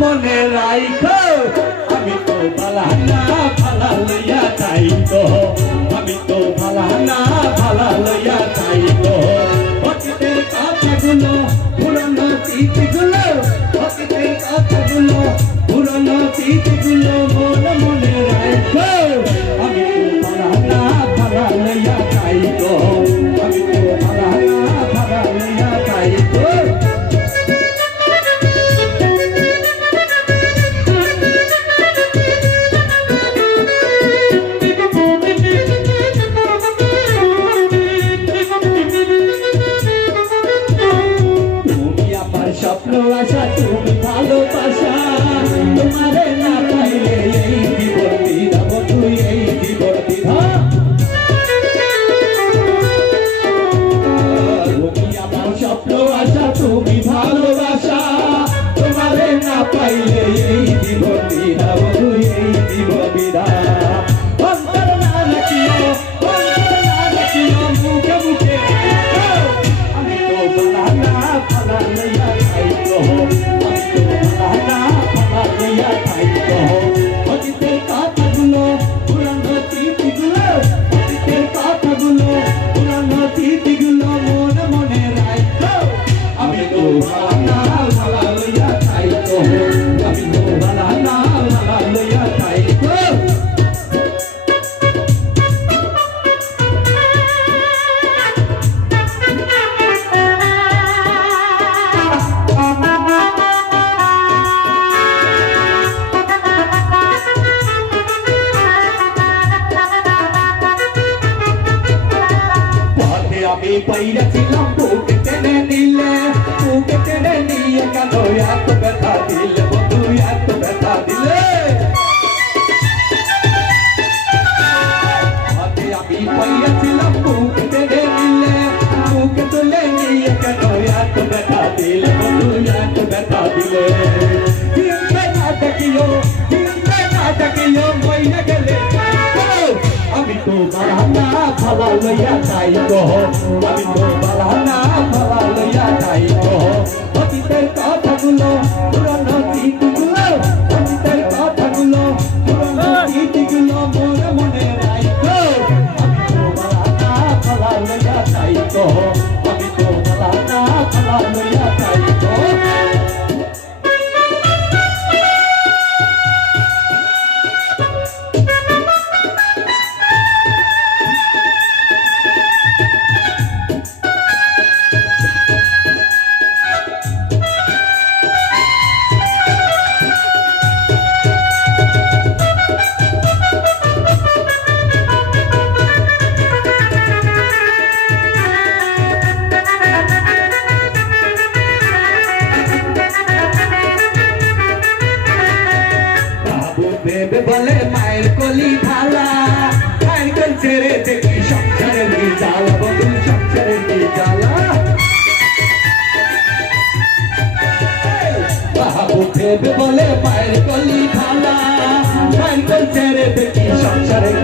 মনে রাইখো। আমি তো ভালানা ভালা লইয়া যাই তো। আমি তো ভালা লইয়া যাই পথে আমি পাইয়া ছিলাম বুকে টেনে নিলে বুকে টেনে নিয়ে কেন এত ব্যথা দিলে বন্ধু এত ব্যথা দিলে আমি পাইয়া ছিলাম বুকে টেনে নিলে বুকে তুলে নিয়ে কেন এত ব্যথা দিলে বন্ধু এত ব্যথা দিলে আমি তো বালানা ভালা লইয়া যাই গো আমি তো বালানা ভালা বেবে বলে মায়ের কলি ভালা। মায়ের কল ছেড়ে দেখি সংসারের কি জ্বালা, বন্ধু, সংসারের কি জ্বালা? বেবে বলে মায়ের কলি ভালা। মায়ের কল ছেড়ে দেখি সংসারের